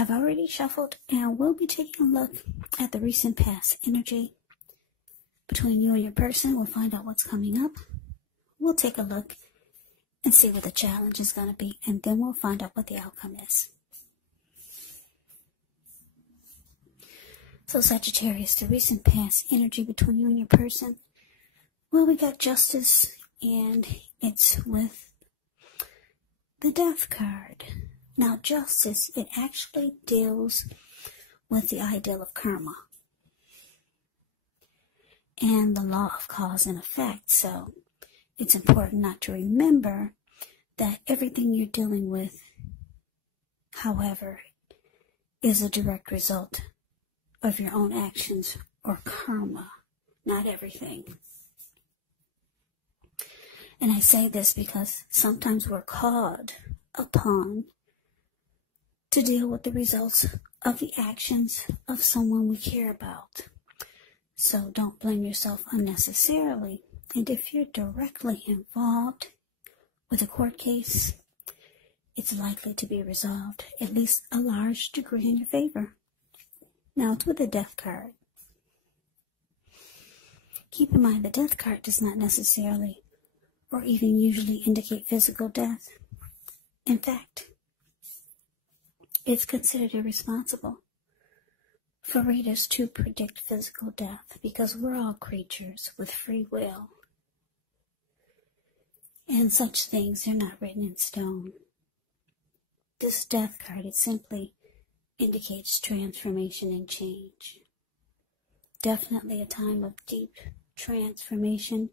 I've already shuffled, and we'll be taking a look at the recent past energy between you and your person. We'll find out what's coming up. We'll take a look and see what the challenge is going to be, and then we'll find out what the outcome is. So Sagittarius, the recent past energy between you and your person. Well, we got Justice, and it's with the Death card. Now, Justice, it actually deals with the ideal of karma and the law of cause and effect. So it's important not to remember that everything you're dealing with, however, is a direct result of your own actions or karma, not everything. And I say this because sometimes we're called upon to deal with the results of the actions of someone we care about. So don't blame yourself unnecessarily. And if you're directly involved with a court case, it's likely to be resolved, at least a large degree, in your favor. Now it's with the Death card. Keep in mind, the Death card does not necessarily or even usually indicate physical death. In fact, it's considered irresponsible for readers to predict physical death because we're all creatures with free will. And such things are not written in stone. This Death card, it simply indicates transformation and change. Definitely a time of deep transformation.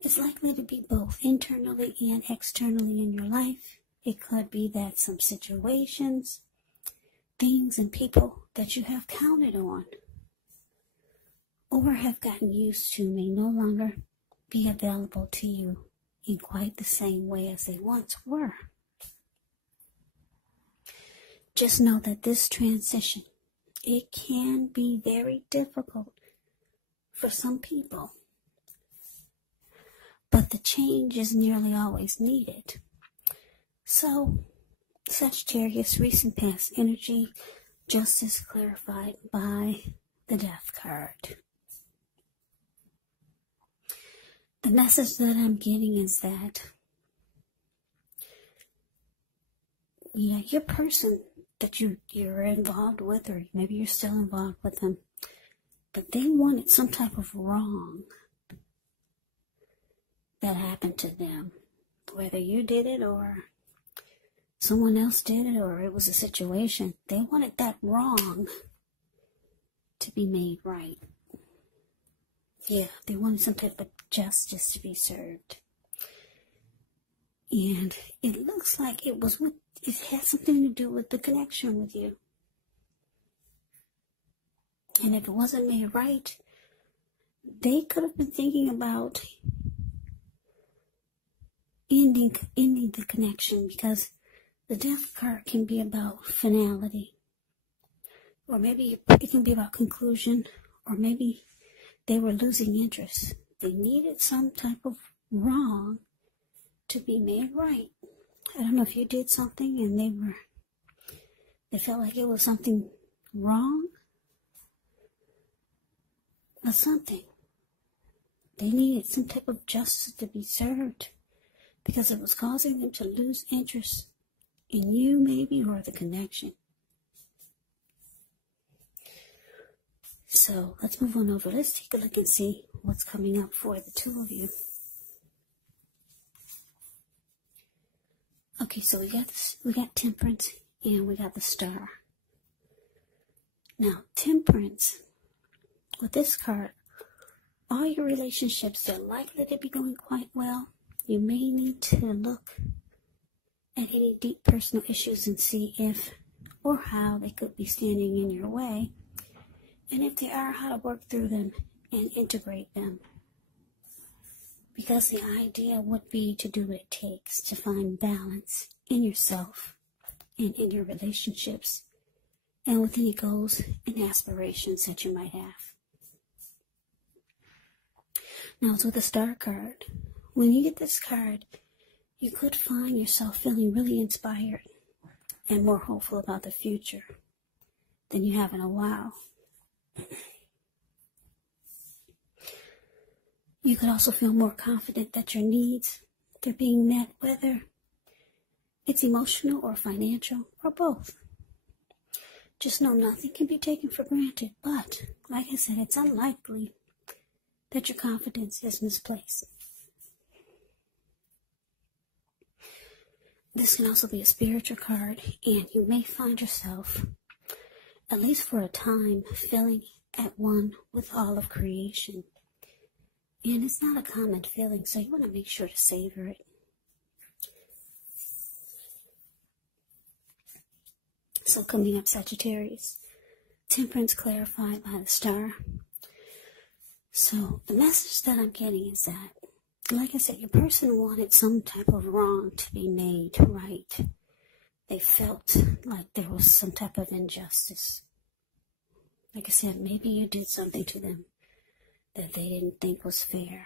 It's likely to be both internally and externally in your life. It could be that some situations, things, and people that you have counted on or have gotten used to may no longer be available to you in quite the same way as they once were. Just know that this transition, it can be very difficult for some people, but the change is nearly always needed. So, Sagittarius, recent past energy, Justice clarified by the Death card. The message that I'm getting is that, your person that you're involved with, or maybe you're still involved with them, but they wanted some type of wrong that happened to them, whether you did it or someone else did it, or it was a situation. They wanted that wrong to be made right. Yeah, they wanted some type of justice to be served. And it looks like it had something to do with the connection with you. And if it wasn't made right, they could have been thinking about ending the connection, because the Death card can be about finality, or maybe it can be about conclusion, or maybe they were losing interest. They needed some type of wrong to be made right. I don't know if you did something and they felt like it was something wrong, or something. They needed some type of justice to be served because it was causing them to lose interest in you, maybe, or the connection. So let's move on over. Let's take a look and see what's coming up for the two of you. Okay, so we got Temperance and we got the Star. Now, Temperance, with this card, all your relationships, they're likely to be going quite well. You may need to look at any deep personal issues and see if or how they could be standing in your way. And if they are, how to work through them and integrate them. Because the idea would be to do what it takes to find balance in yourself and in your relationships and with any goals and aspirations that you might have. Now, it's with the Star card. When you get this card, you could find yourself feeling really inspired and more hopeful about the future than you have in a while. You could also feel more confident that your needs, they're being met, whether it's emotional or financial or both. Just know nothing can be taken for granted, but like I said, it's unlikely that your confidence is misplaced. This can also be a spiritual card, and you may find yourself, at least for a time, feeling at one with all of creation. And it's not a common feeling, so you want to make sure to savor it. So coming up, Sagittarius, temperance clarified by the star. So the message that I'm getting is that, like I said, your person wanted some type of wrong to be made right. They felt like there was some type of injustice. Like I said, maybe you did something to them that they didn't think was fair,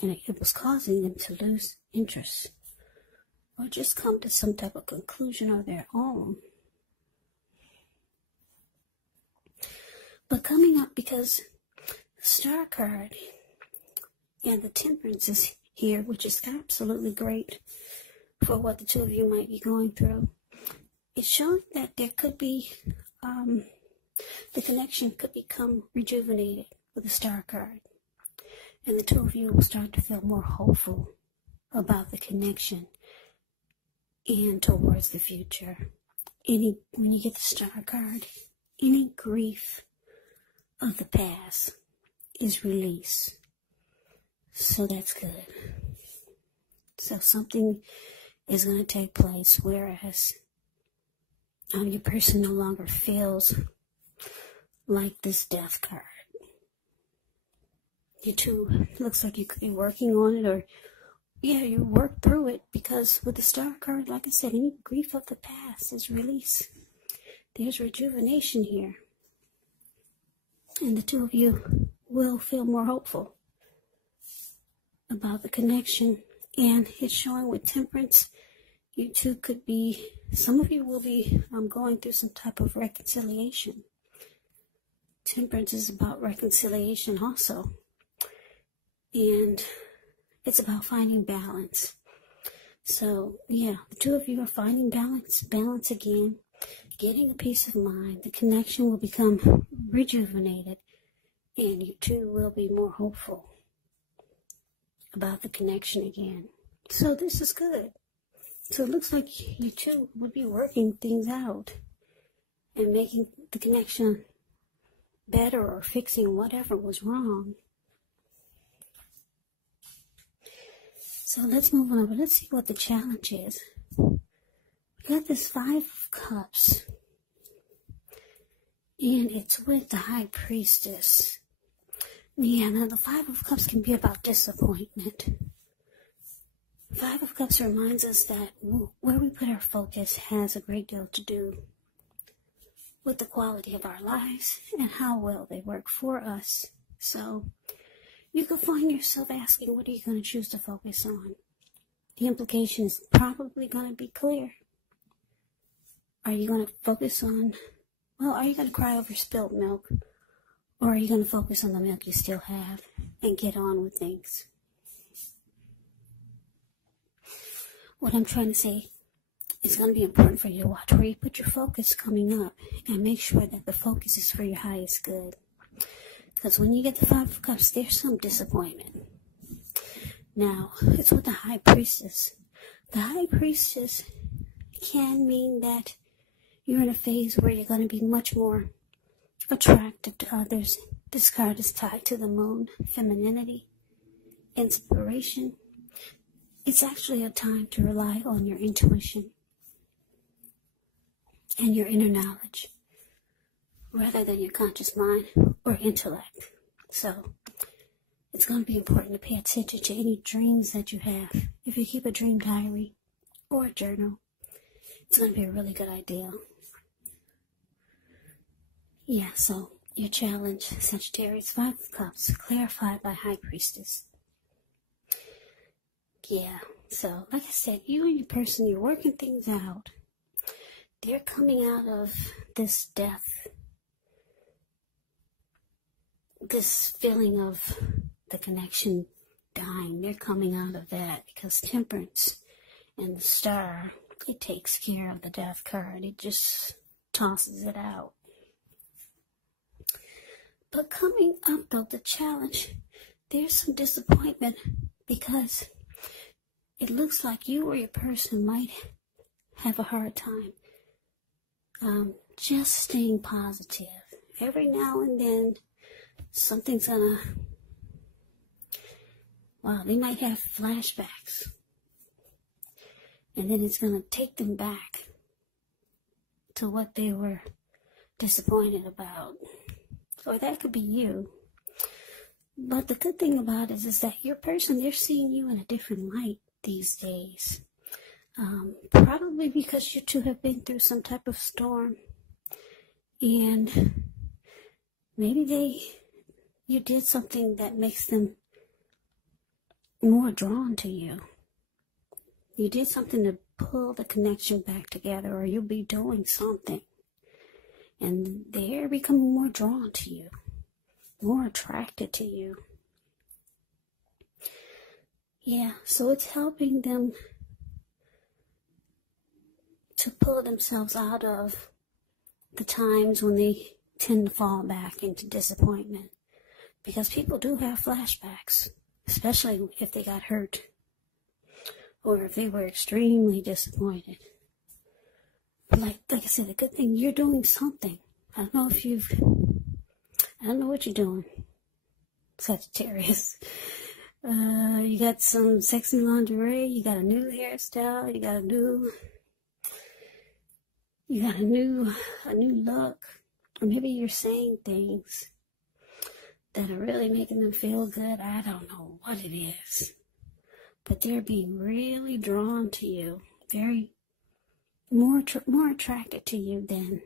and it was causing them to lose interest or just come to some type of conclusion of their own. But coming up, because the star card and the temperance is here, which is absolutely great for what the two of you might be going through, it's showing that there could be, the connection could become rejuvenated with the star card. And the two of you will start to feel more hopeful about the connection and towards the future. When you get the star card, any grief of the past is released. So that's good. So something is going to take place, whereas your person no longer feels like this death card. You two, looks like you could be working on it, or yeah, you work through it, because with the star card, like I said, any grief of the past is released. There's rejuvenation here. And the two of you will feel more hopeful about the connection. And it's showing with temperance, you two could be, some of you will be going through some type of reconciliation. Temperance is about reconciliation also. And it's about finding balance. So, yeah, the two of you are finding balance again, getting a peace of mind. The connection will become rejuvenated, and you two will be more hopeful about the connection again. So this is good. So it looks like you two would be working things out and making the connection better, or fixing whatever was wrong. So let's move on over. Let's see what the challenge is. We got this 5 of Cups, and it's with the High Priestess. Yeah, now the 5 of Cups can be about disappointment. 5 of Cups reminds us that where we put our focus has a great deal to do with the quality of our lives and how well they work for us. So you could find yourself asking, what are you going to choose to focus on? The implication is probably going to be clear. Are you going to focus on, well, are you going to cry over spilled milk? Or are you going to focus on the milk you still have and get on with things? What I'm trying to say, it's going to be important for you to watch where you put your focus coming up, and make sure that the focus is for your highest good. Because when you get the 5 of Cups, there's some disappointment. Now, it's with the High Priestess. The High Priestess can mean that you're in a phase where you're going to be much more attractive to others. This card is tied to the moon, femininity, inspiration. It's actually a time to rely on your intuition and your inner knowledge, rather than your conscious mind or intellect. So it's going to be important to pay attention to any dreams that you have. If you keep a dream diary or a journal, it's going to be a really good idea. Yeah, so your challenge, Sagittarius, 5 of Cups, clarified by High Priestess. Yeah, so like I said, you and your person, you're working things out. they're coming out of this death, this feeling of the connection dying. They're coming out of that because Temperance and the Star, it takes care of the death card. It just tosses it out. But coming up, though, the challenge, there's some disappointment because it looks like you or your person might have a hard time just staying positive. Every now and then, something's gonna, wow, they might have flashbacks. And then it's gonna take them back to what they were disappointed about. Or that could be you. But the good thing about it is that your person, they're seeing you in a different light these days. Probably because you two have been through some type of storm. And maybe you did something that makes them more drawn to you. You did something to pull the connection back together, or you'll be doing something. And they're becoming more drawn to you, more attracted to you. Yeah, so it's helping them to pull themselves out of the times when they tend to fall back into disappointment. Because people do have flashbacks, especially if they got hurt or if they were extremely disappointed. But like I said, the good thing, you're doing something. I don't know what you're doing, Sagittarius. You got some sexy lingerie, you got a new hairstyle, you got a new look, or maybe you're saying things that are really making them feel good. I don't know what it is, but they're being really drawn to you, very more attracted to you than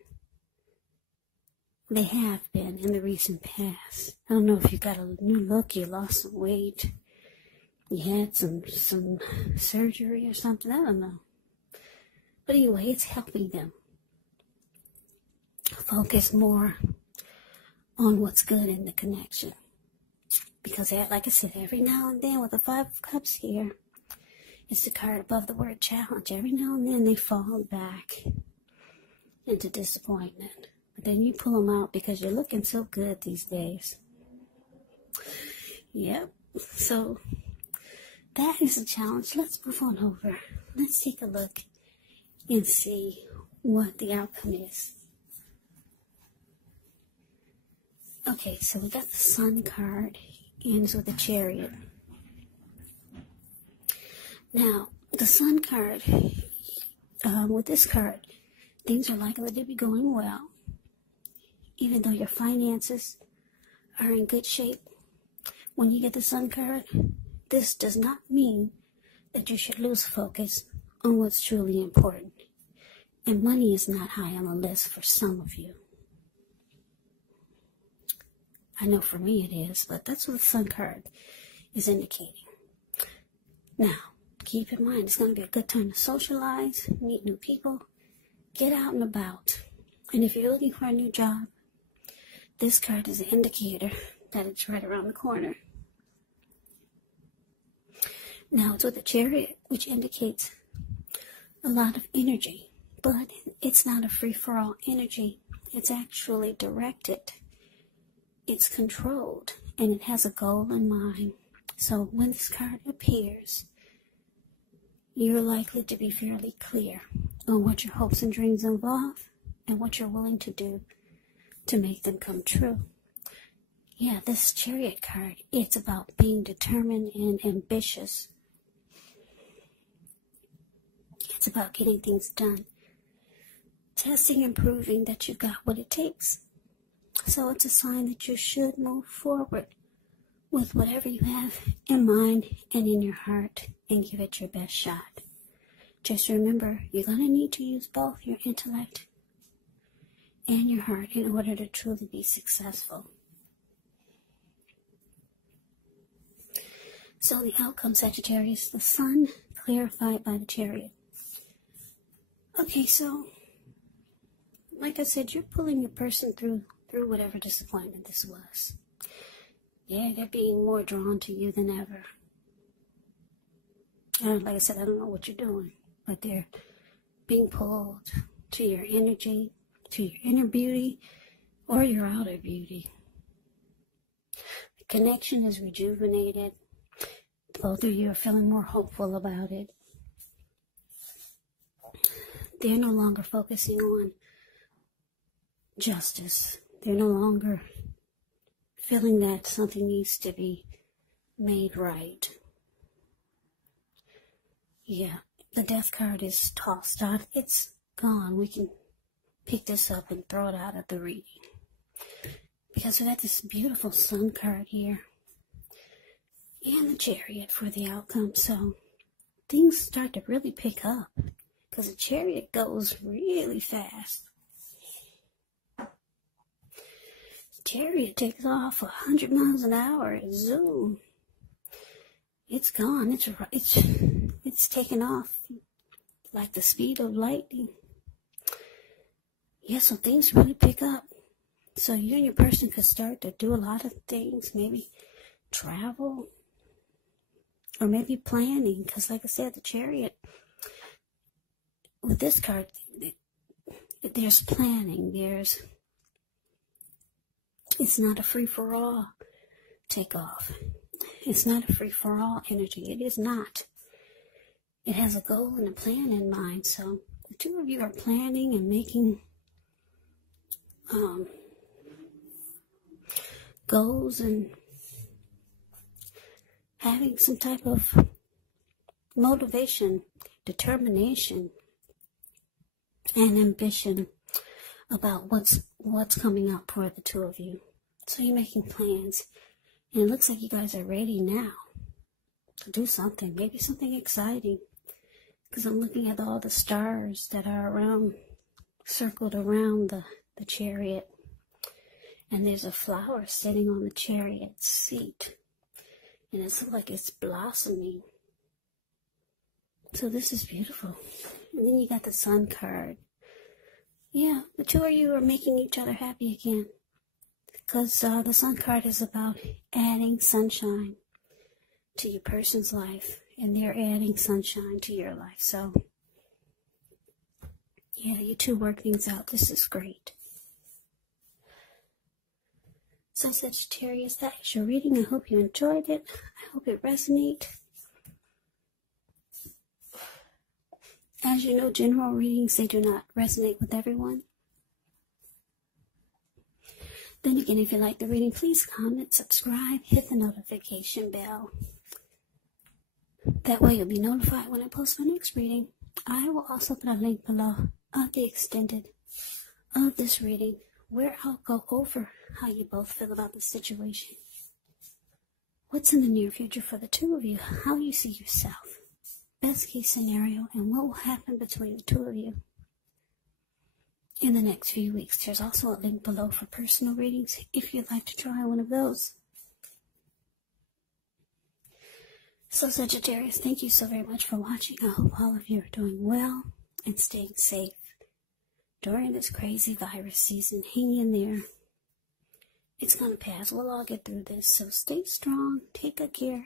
they have been in the recent past. I don't know if you got a new look, you lost some weight, you had some surgery or something, I don't know. But anyway, it's helping them focus more on what's good in the connection. Because, like I said, every now and then with the Five of Cups here, it's the card above the word challenge. Every now and then they fall back into disappointment. But then you pull them out because you're looking so good these days. Yep. So that is a challenge. Let's move on over. Let's take a look and see what the outcome is. Okay, so we got the Sun card, ends with the Chariot. Now, the Sun card, with this card, things are likely to be going well. Even though your finances are in good shape, when you get the Sun card, this does not mean that you should lose focus on what's truly important. And money is not high on the list for some of you. I know for me it is, but that's what the Sun card is indicating. Now, keep in mind, it's going to be a good time to socialize, meet new people, get out and about. And if you're looking for a new job, this card is an indicator that it's right around the corner. Now, it's with the Chariot, which indicates a lot of energy, but it's not a free-for-all energy. It's actually directed. It's controlled, and it has a goal in mind. So when this card appears, you're likely to be fairly clear on what your hopes and dreams involve and what you're willing to do to make them come true. Yeah, this Chariot card, it's about being determined and ambitious. It's about getting things done, testing and proving that you've got what it takes. So it's a sign that you should move forward with whatever you have in mind and in your heart and give it your best shot. Just remember, you're going to need to use both your intellect and your heart in order to truly be successful. So the outcome, Sagittarius, the Sun clarified by the Chariot. Okay, so like I said, you're pulling your person through whatever disappointment this was. Yeah, they're being more drawn to you than ever. And like I said, I don't know what you're doing, but they're being pulled to your energy, to your inner beauty, or your outer beauty. The connection is rejuvenated. Both of you are feeling more hopeful about it. They're no longer focusing on justice. They're no longer feeling that something needs to be made right. Yeah, the death card is tossed out. It's gone. We can pick this up and throw it out of the reading. Because we got this beautiful sun card here. And the Chariot for the outcome. So things start to really pick up. Because the Chariot goes really fast. Chariot takes off 100 miles an hour. Zoom. It's gone. It's taken off like the speed of lightning. Yeah, so things really pick up. So you and your person could start to do a lot of things. Maybe travel. Or maybe planning. Because like I said, the Chariot, with this card, there's planning. It's not a free-for-all takeoff. It's not a free-for-all energy. It is not. It has a goal and a plan in mind. So the two of you are planning and making goals and having some type of motivation, determination, and ambition about what's coming up for the two of you. So you're making plans. And it looks like you guys are ready now to do something. Maybe something exciting. Because I'm looking at all the stars that are circled around the Chariot. And there's a flower sitting on the Chariot seat. And it looks like it's blossoming. So this is beautiful. And then you got the Sun card. Yeah, the two of you are making each other happy again. Because the Sun card is about adding sunshine to your person's life. And they're adding sunshine to your life. So, yeah, you two work things out. This is great. So, Sagittarius, that is your reading. I hope you enjoyed it. I hope it resonates. As you know, general readings, they do not resonate with everyone. Then again, if you like the reading, please comment, subscribe, hit the notification bell. That way you'll be notified when I post my next reading. I will also put a link below of the extended of this reading, where I'll go over how you both feel about the situation. What's in the near future for the two of you, how you see yourself, best case scenario, and what will happen between the two of you in the next few weeks. There's also a link below for personal readings if you'd like to try one of those. So Sagittarius, thank you so very much for watching. I hope all of you are doing well and staying safe during this crazy virus season. Hang in there. It's going to pass. We'll all get through this. So stay strong. Take good care.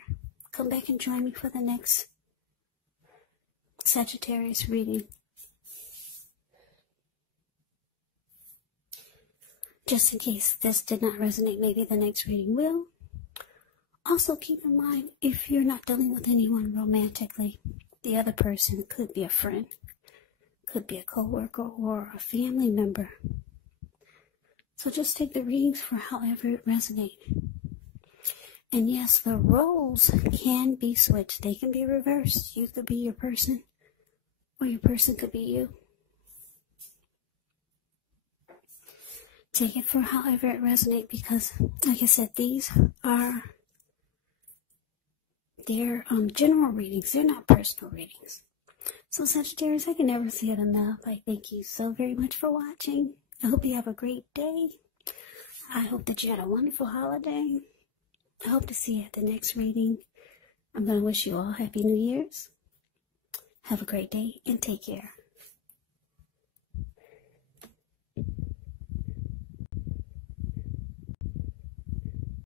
Come back and join me for the next Sagittarius reading. Just in case this did not resonate, maybe the next reading will. Also keep in mind, if you're not dealing with anyone romantically, the other person could be a friend, could be a co-worker or a family member. So just take the readings for however it resonates. And yes, the roles can be switched. They can be reversed. You could be your person, or your person could be you. Take it for however it resonates, because, like I said, these are they're general readings. They're not personal readings. So Sagittarius, I can never say it enough. I thank you so very much for watching. I hope you have a great day. I hope that you had a wonderful holiday. I hope to see you at the next reading. I'm going to wish you all Happy New Year's. Have a great day and take care.